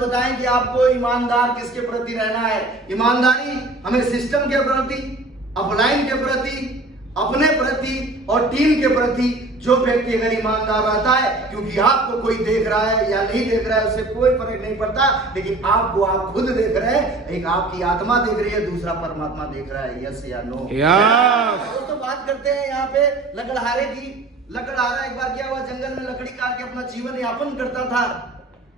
बताएं कि आपको ईमानदार किसके प्रति रहना है। ईमानदारी हमें सिस्टम के प्रति, अपलाइन के प्रति, अपने प्रति और टीम के प्रति, जो व्यक्ति अगर ईमानदार रहता है, क्योंकि आपको कोई देख रहा है या नहीं देख रहा है उससे कोई फर्क नहीं पड़ता, लेकिन आपको आप खुद देख रहे हैं, एक आपकी आत्मा देख रही है, दूसरा परमात्मा देख रहा है। यस या नो? दोस्तों बात करते हैं यहाँ पे लकड़हारे की। लकड़हारा एक बार क्या हुआ, जंगल में लकड़ी काट के अपना जीवन यापन करता था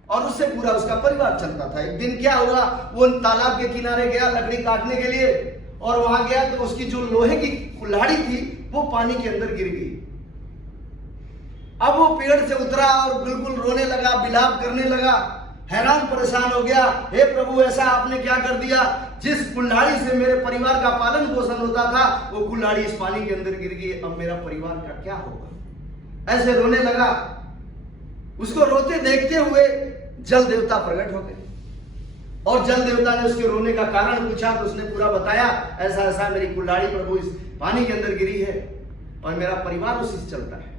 और उससे पूरा उसका परिवार चलता था। एक दिन क्या हुआ, वो तालाब के किनारे गया लकड़ी काटने के लिए और वहां गया तो उसकी जो लोहे की कुल्हाड़ी थी वो पानी के अंदर गिर गई। अब वो पेड़ से उतरा और बिल्कुल रोने लगा, विलाप करने लगा, हैरान परेशान हो गया। हे प्रभु, ऐसा आपने क्या कर दिया, जिस कुल्हाड़ी से मेरे परिवार का पालन पोषण होता था वो कुल्हाड़ी इस पानी के अंदर गिर गई, अब मेरा परिवार का क्या होगा। ऐसे रोने लगा। उसको रोते देखते हुए जल देवता प्रकट हो गए और जल देवता ने उसके रोने का कारण पूछा तो उसने पूरा बताया, ऐसा ऐसा मेरी कुल्हाड़ी प्रभु इस पानी के अंदर गिरी है और मेरा परिवार उसी से चलता है।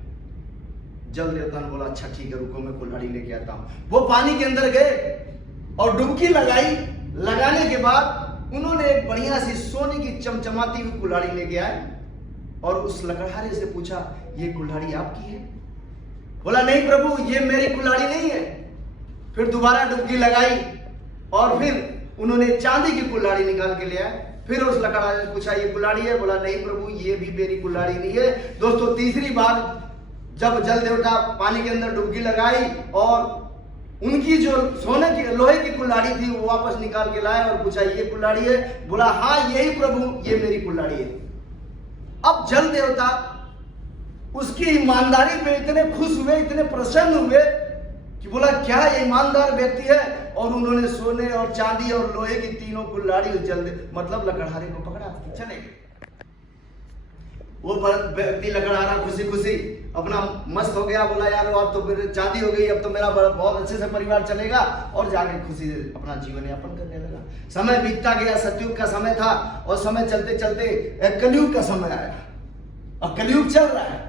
जल देवता ने बोला अच्छा ठीक है, रुको मैं कुल्हाड़ी लेके आता हूं। वो पानी के अंदर गए और डुबकी लगाई। लगाने के बाद उन्होंने एक बढ़िया सी सोने की चमचमाती हुई कुल्हाड़ी लेके आए और उस लकड़हारे से पूछा, ये कुल्हाड़ी आपकी है? बोला नहीं प्रभु, ये मेरी कुल्हाड़ी नहीं है। फिर दोबारा डुबकी लगाई और फिर उन्होंने चांदी की कुल्हाड़ी निकाल के ले आए। फिर उस लकड़हारे ने पूछा, ये कुल्हाड़ी है? बोला नहीं प्रभु, ये भी मेरी कुल्हाड़ी नहीं है। दोस्तों तीसरी बार जब जल देवता पानी के अंदर डुबकी लगाई और उनकी जो सोने की लोहे की कुल्हाड़ी थी वो वापस निकाल के लाए और पूछा, ये कुल्हाड़ी है? बोला हाँ यही प्रभु, ये मेरी कुल्हाड़ी है। अब जल देवता उसकी ईमानदारी पे इतने खुश हुए, इतने प्रसन्न हुए कि बोला क्या ये ईमानदार व्यक्ति है। और उन्होंने सोने और चांदी और लोहे की तीनों कुल्हाड़ी उस मतलब लकड़हारे को पकड़ा, चले गए। वो व्यक्ति लकड़हारा खुशी खुशी अपना मस्त हो गया। बोला यार अब तो फिर चांदी हो गई, अब तो मेरा बहुत अच्छे से परिवार चलेगा, और जाके खुशी से अपना जीवन यापन करने लगा। समय बीतता गया, सतयुग का समय था और समय चलते चलते कलयुग का समय आया और कलयुग चल रहा है।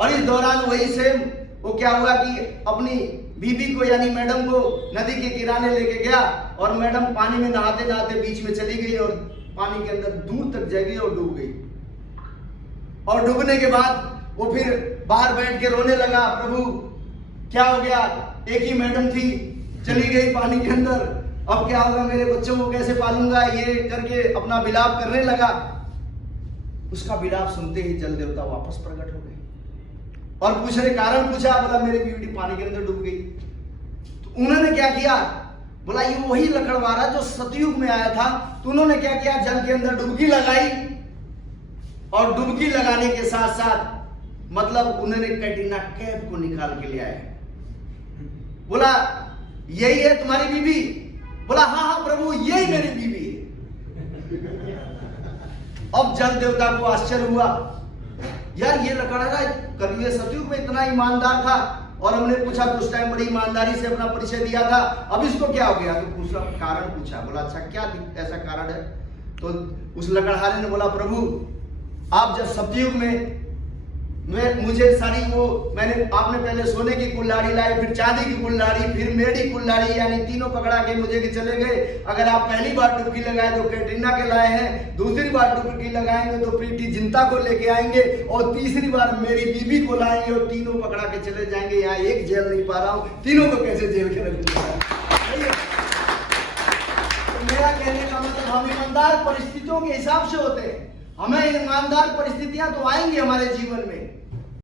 और इस दौरान वही सेम वो क्या हुआ कि अपनी बीबी को यानी मैडम को नदी के किनारे लेके गया और मैडम पानी में नहाते नहाते बीच में चली गई और पानी के अंदर दूर तक जा गई और डूब गई। और डूबने के बाद वो फिर बाहर बैठ के रोने लगा, प्रभु क्या हो गया, एक ही मैडम थी, चली गई पानी के अंदर, अब क्या होगा, मेरे बच्चों को कैसे पालूंगा, ये करके अपना विलाप करने लगा। उसका विलाप सुनते ही जल देवता वापस प्रकट हो गए और पूछने कारण पूछा। बोला मेरी बीवी पानी के अंदर डूब गई। तो उन्होंने क्या किया, बोला ये वही लकड़वारा जो सतयुग में आया था। तो उन्होंने क्या किया, जल के अंदर डुबकी लगाई और डुबकी लगाने के साथ साथ मतलब उन्होंने कैटरीना कैफ को निकाल के ले आए। बोला यही है तुम्हारी बीवी? बोला हाँ हाँ प्रभु यही मेरी बीवी है। अब जल देवता को आश्चर्य हुआ, यार ये लकड़हारा कलयुग सतयुग में इतना ईमानदार था और हमने पूछा तो उस टाइम बड़ी ईमानदारी से अपना परिचय दिया था, अब इसको क्या हो गया? तो पूछा कारण पूछा। बोला अच्छा क्या ऐसा कारण है? तो उस लकड़हारे ने बोला प्रभु आप जब सतयुग में मुझे सारी वो मैंने आपने पहले सोने की कुल्हाड़ी लाई, फिर चांदी की कुल्हाड़ी, फिर मेरी कुल्हाड़ी, यानी तीनों पकड़ा के मुझे के चले गए। अगर आप पहली बार डुबकी लगाए तो कैटरीना के लाए हैं, दूसरी बार डुबकी लगाएंगे तो प्रीति जिंता को लेके आएंगे और तीसरी बार मेरी बीबी को लाएंगे और तीनों पकड़ा के चले जाएंगे। यहाँ एक जेल नहीं पा रहा हूँ, तीनों को कैसे जेल के रख दूंगा? तो मेरा कहने का मतलब हम ईमानदार परिस्थितियों के हिसाब से होते हैं। हमें ईमानदार परिस्थितियां तो आएंगी हमारे जीवन में,